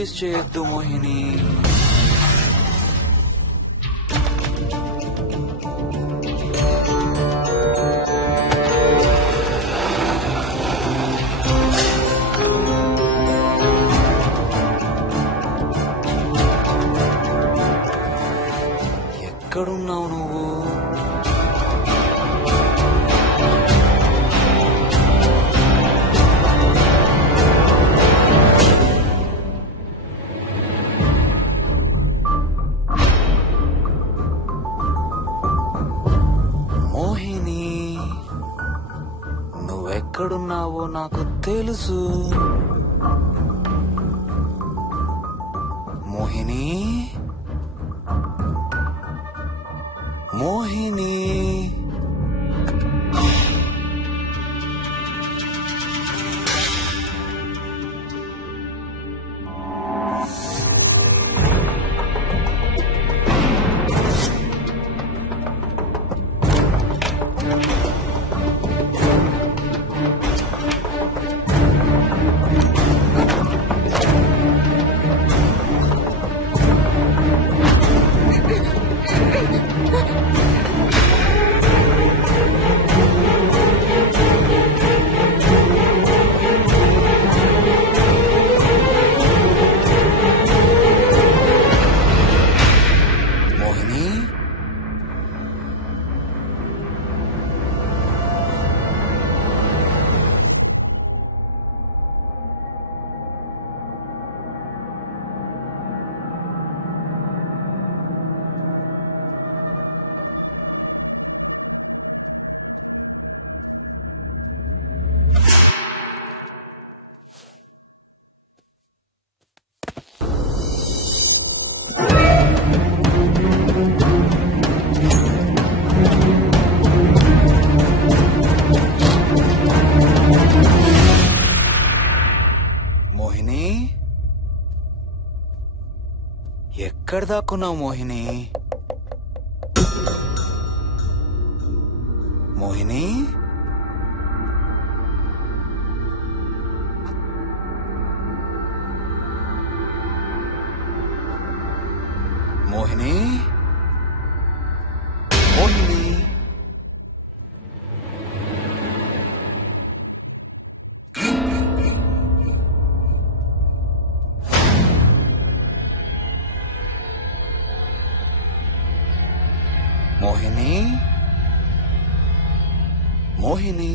Please చేయొద్దు మోహిని. ఎక్కడున్నావు నువ్వు? మోహిని, నువ్వెక్కడున్నావో నాకు తెలుసు. మోహిని, మోహిని, మోహిని, మోహిని, ఎక్కడ దాక్కున్నావు మోహిని? మోహిని, మోహిని, మోహిని, మోహిని, మోహిని.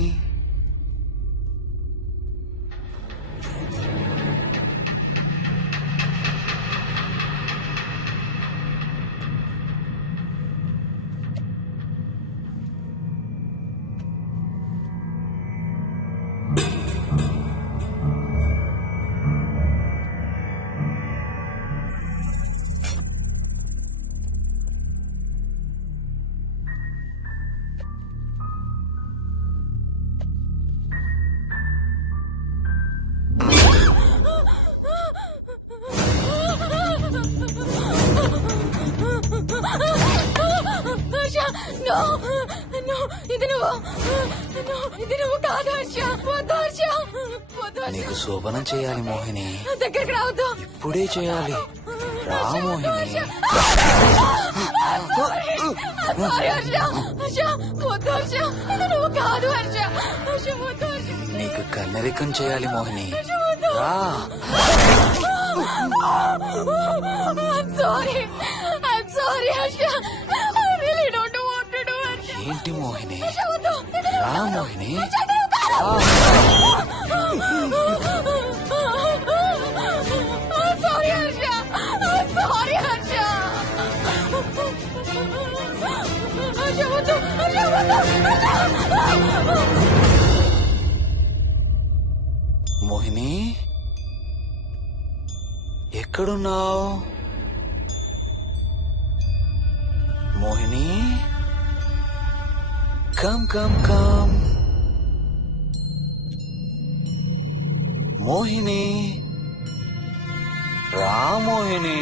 నీకు శోభనం చేయాలి మోహిని. దగ్గరికి రావద్దు. ఇప్పుడే చేయాలి. రా మోహిని. నువ్వు కాదు హర్ష. హర్ష వద్దు హర్ష. నీకు కన్నరికం చేయాలి మోహిని. రా. I'm sorry Harsha. I really don't want to do it. ఏంటి మోహిని? Harsha వద్దు. రా Mohini. I'm sorry Harsha. I'm sorry Harsha. Harsha వద్దు. Harsha వద్దు. మోహిని, ఎక్కడున్నావు Mohini? Come come come Mohini. రా మోహిని.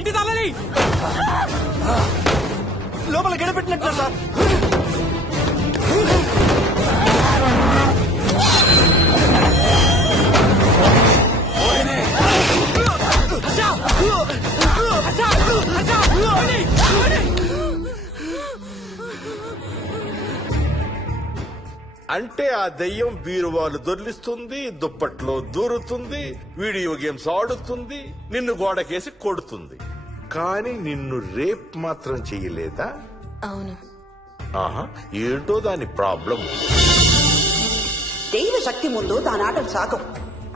ఇంటి తాళాలి. లోపల గడపెట్టినట్టు సార్. అంటే ఆ దెయ్యం బీరువాలు దొర్లిస్తుంది, దుప్పట్లో దూరుతుంది, వీడియో గేమ్స్ ఆడుతుంది, నిన్ను గోడకేసి కొడుతుంది. కానీ నిన్ను రేప్ మాత్రం చెయ్యలేదా? అవును. ఆహా, ఏంటో దాని ప్రాబ్లం. దైవ శక్తి ముందు దానాటలు సాగం.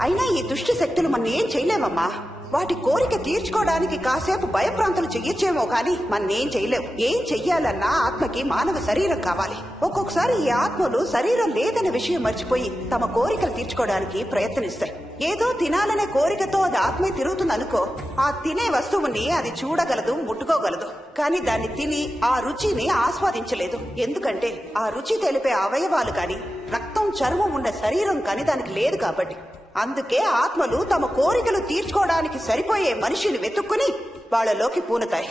అయినా ఈ దుష్ట శక్తులు మన ఏం చేయలేమమ్మా. వాటి కోరిక తీర్చుకోవడానికి కాసేపు భయప్రాంతులు చెయ్యొచ్చేమో కానీ మన్నేం చేయలేవు. ఏం చెయ్యాలన్నా ఆత్మకి మానవ శరీరం కావాలి. ఒక్కొక్కసారి ఈ ఆత్మలు శరీరం లేదన్న విషయం మర్చిపోయి తమ కోరికలు తీర్చుకోవడానికి ప్రయత్నిస్తాయి. ఏదో తినాలనే కోరికతో అది ఆత్మే తిరుగుతుందనుకో, ఆ తినే వస్తువుని అది చూడగలదు, ముట్టుకోగలదు. కానీ దాన్ని తిని ఆ రుచిని ఆస్వాదించలేదు. ఎందుకంటే ఆ రుచి తెలిపే అవయవాలు కాని, రక్తం చర్మం ఉన్న శరీరం కాని దానికి లేదు కాబట్టి. అందుకే ఆత్మలు తమ కోరికలు తీర్చుకోవడానికి సరిపోయే మనిషిని వెతుక్కుని వాళ్ళలోకి పూనుతాయి.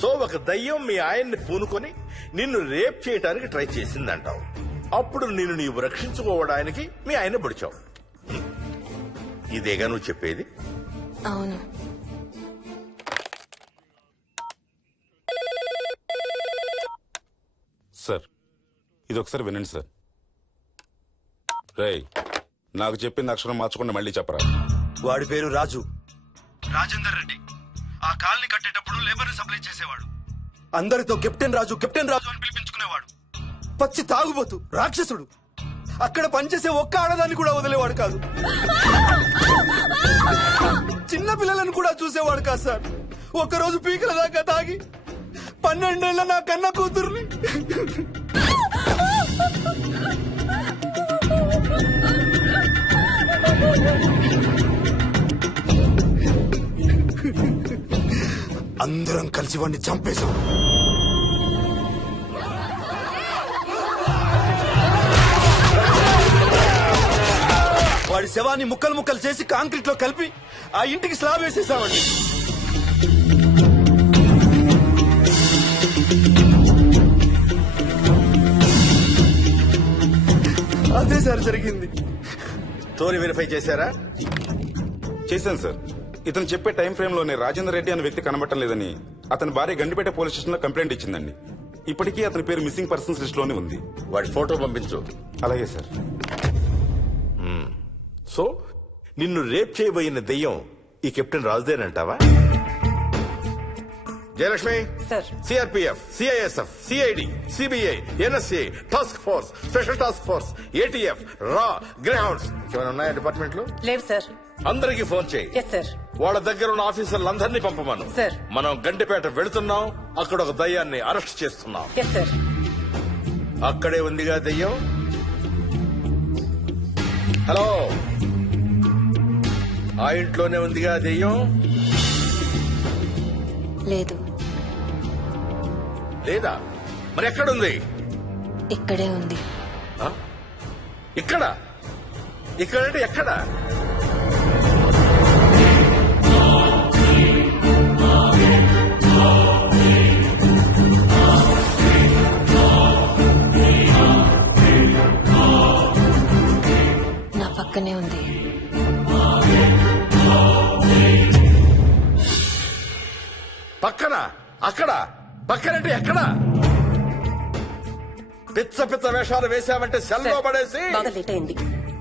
సో ఒక దయ్యం మీ ఆయన్ని పూనుకొని నిన్ను రేప్ చేయడానికి ట్రై చేసిందంటావు. అప్పుడు నిన్ను నీవు రక్షించుకోవడానికి మీ ఆయన పొడిచావు. ఇదేగా నువ్వు చెప్పేది? అవును. సార్ ఇది ఒకసారి వినండి సార్. రేయ్, నాకు చెప్పింది అక్షరం మార్చకుండా మళ్ళీ చెప్పరా. వాడి పేరు రాజు, రాజేందర్ రెడ్డి. ఆ కాలనీ కట్టేటప్పుడు లేబర్ సప్లై చేసేవాడు. అందరితో కెప్టెన్ రాజు కెప్టెన్ రాజు అని పిలిపించుకునేవాడు. పచ్చి తాగుబోతు, రాక్షసుడు. అక్కడ పనిచేసే ఒక్క ఆడదాన్ని కూడా వదిలేవాడు కాదు. చిన్న పిల్లలను కూడా చూసేవాడు కాదు సార్. ఒక్కరోజు పీకల దాకా తాగి 12 ఏళ్ల నా కన్న కూతుర్ని అందరం కలిసి వాడిని చంపేశాం. వాడి శవాన్ని ముక్కలు ముక్కలు చేసి కాంక్రీట్ లో కలిపి ఆ ఇంటికి స్లాబ్ వేసేసామండి. అదే సార్ జరిగింది. స్టోరీ వెరిఫై చేశారా? చేశాను సార్. ఇతను చెప్పే టైం ఫ్రేమ్ లోనే రాజేందర్ రెడ్డి అనే వ్యక్తి కనబడటం లేదని అతని భార్య గండిపేట పోలీస్ స్టేషన్ లో కంప్లైంట్ ఇచ్చిందండి. ఇప్పటికీ అతని పేరు మిస్సింగ్ పర్సన్స్ లిస్ట్ లోనే ఉంది. వాడి ఫోటో పంపించు. అలాగే సార్. సో నిన్ను రేప్ చేయబోయిన దెయ్యం ఈ కెప్టెన్ రాజుదేనంటావా? Jayalakshmi, CRPF, CISF, CID, CBI, NSA, task force, special task force, ATF, రా, గ్రౌండ్స్ ఏమైనా ఉన్నాయా డిపార్ట్మెంట్ లో? లేదు సార్. అందరికి ఫోన్ చేయి. Yes sir. వాళ్ళ దగ్గర ఉన్న ఆఫీసర్లందరినీ పంపమను. సార్. మనం గండిపేట వెళుతున్నాం. అక్కడ ఒక దయ్యాన్ని అరెస్ట్ చేస్తున్నాం. Yes sir. అక్కడే ఉందిగా దయ్యం. హలో, ఆ ఇంట్లోనే ఉందిగా దెయ్యం? లేదు. లేదా? మరి ఎక్కడుంది? ఇక్కడే ఉంది. ఆ? ఇక్కడ? ఇక్కడంటే ఎక్కడ? నా పక్కనే ఉంది. పక్కన? అక్కడ? పక్కనంటే ఎక్కడ? పిచ్చ పిచ్చ వేషాలు వేశామంటే సెల్లో పడేసి. బాగా లేట్ అయింది.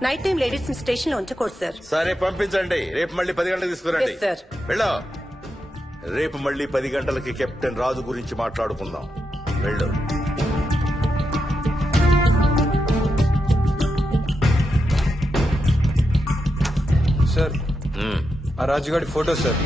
నైట్ టైం లేడీస్ స్టేషన్ లో ఉంచకూడదు సార్. సరే పంపించండి. రేపు మళ్ళీ 10 గంటలకు తీసుకురండి. Yes, sir. వెళ్ళు. రేపు మళ్ళీ 10 గంటలకి కెప్టెన్ రాజు గురించి మాట్లాడుకుందాం. వెళ్ళు. సార్, ఆ రాజుగాడి ఫోటో సార్.